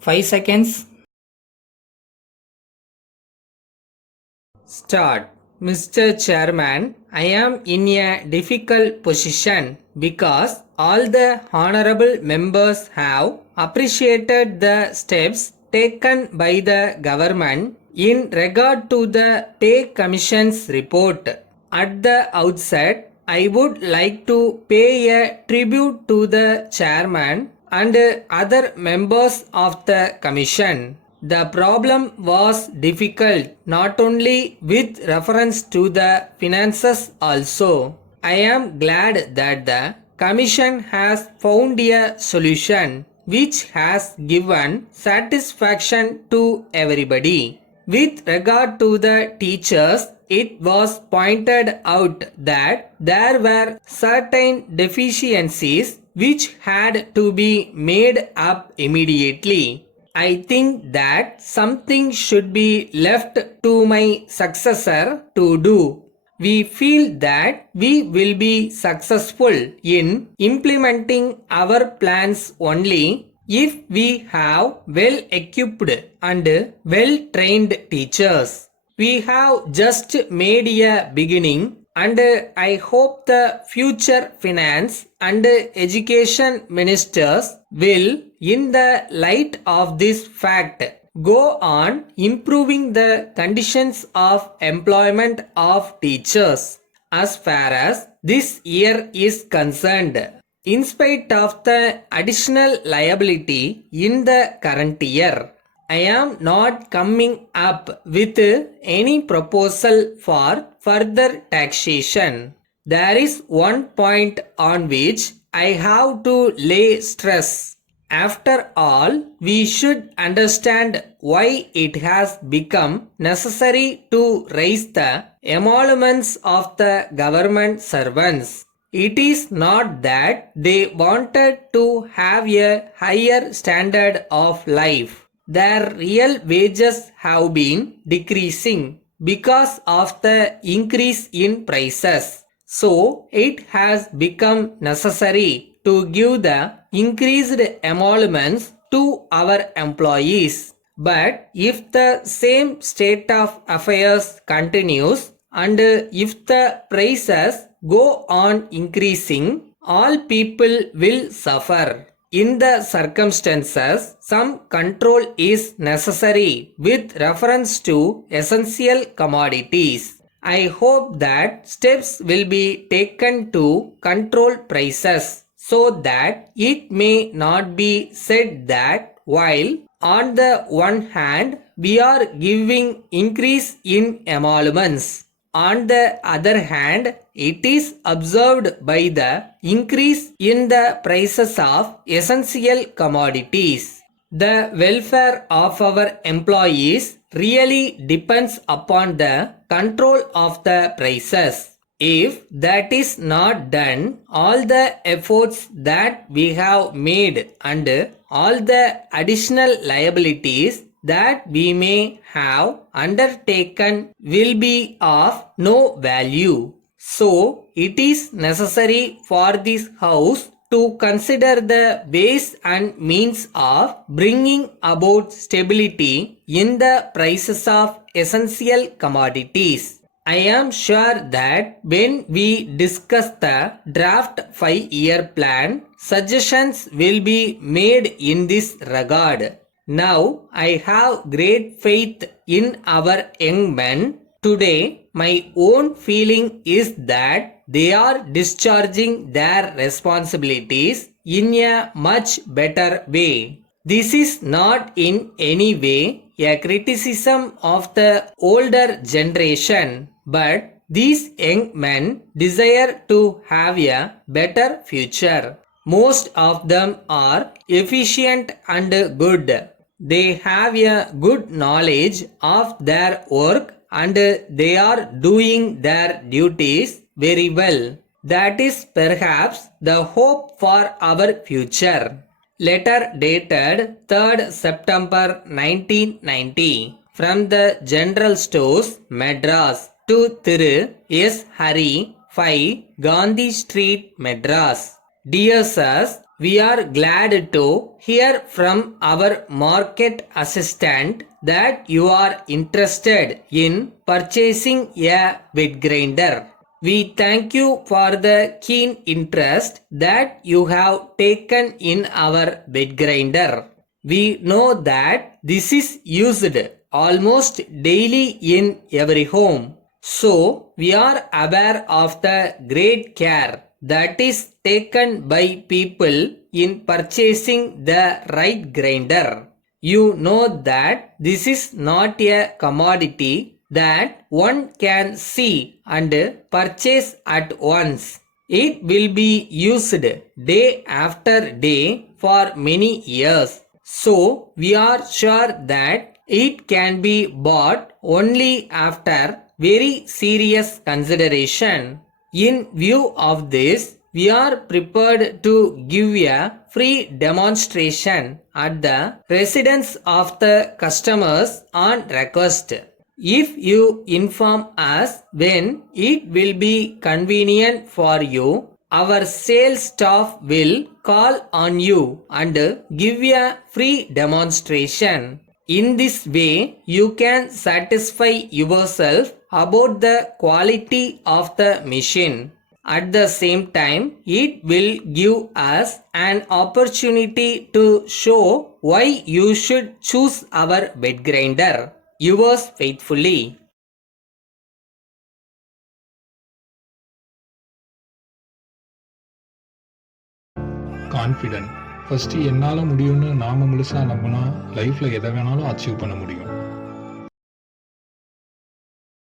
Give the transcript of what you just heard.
5 seconds. Start. Mr. Chairman, I am in a difficult position because all the honorable members have appreciated the steps taken by the government in regard to the Pay Commission's report. At the outset, I would like to pay a tribute to the chairman and other members of the commission. The problem was difficult not only with reference to the finances also. I am glad that the commission has found a solution which has given satisfaction to everybody. With regard to the teachers, it was pointed out that there were certain deficiencies which had to be made up immediately. I think that something should be left to my successor to do. We feel that we will be successful in implementing our plans only if we have well equipped and well trained teachers. We have just made a beginning and I hope the future finance and education ministers will, in the light of this fact, go on improving the conditions of employment of teachers as far as this year is concerned. In spite of the additional liability in the current year, I am not coming up with any proposal for further taxation. There is one point on which I have to lay stress. After all, we should understand why it has become necessary to raise the emoluments of the government servants. It is not that they wanted to have a higher standard of life. Their real wages have been decreasing because of the increase in prices. So it has become necessary to give the increased emoluments to our employees. But if the same state of affairs continues and if the prices go on increasing, all people will suffer. In the circumstances, some control is necessary with reference to essential commodities. I hope that steps will be taken to control prices so that it may not be said that while on the one hand we are giving increase in emoluments, on the other hand, it is observed by the increase in the prices of essential commodities. The welfare of our employees really depends upon the control of the prices. If that is not done, all the efforts that we have made and all the additional liabilities that we may have undertaken will be of no value. So, it is necessary for this house to consider the ways and means of bringing about stability in the prices of essential commodities. I am sure that when we discuss the draft 5-year plan, suggestions will be made in this regard. Now I have great faith in our young men. Today, my own feeling is that they are discharging their responsibilities in a much better way. This is not in any way a criticism of the older generation, but these young men desire to have a better future. Most of them are efficient and good. They have a good knowledge of their work and they are doing their duties very well. That is perhaps the hope for our future. Letter dated 3rd September 1990 from the General Stores, Madras to Thiru S. Hari, 5 Gandhi Street, Madras. Dear Sirs, We are glad to hear from our market assistant that you are interested in purchasing a bed grinder. We thank you for the keen interest that you have taken in our bed grinder. We know that this is used almost daily in every home. So, we are aware of the great care that is taken by people in purchasing the right grinder. You know that this is not a commodity that one can see and purchase at once. It will be used day after day for many years. So, we are sure that it can be bought only after very serious consideration. In view of this, we are prepared to give a free demonstration at the residence of the customers on request. If you inform us when it will be convenient for you, our sales staff will call on you and give a free demonstration. In this way, you can satisfy yourself about the quality of the machine. At the same time, it will give us an opportunity to show why you should choose our bed grinder. Yours faithfully. Confident. First என்னால் முடியும்னு நாம் முழுசாக நம்பினா லைஃப்பில் எதை வேணாலும் achieve பண்ண முடியும்.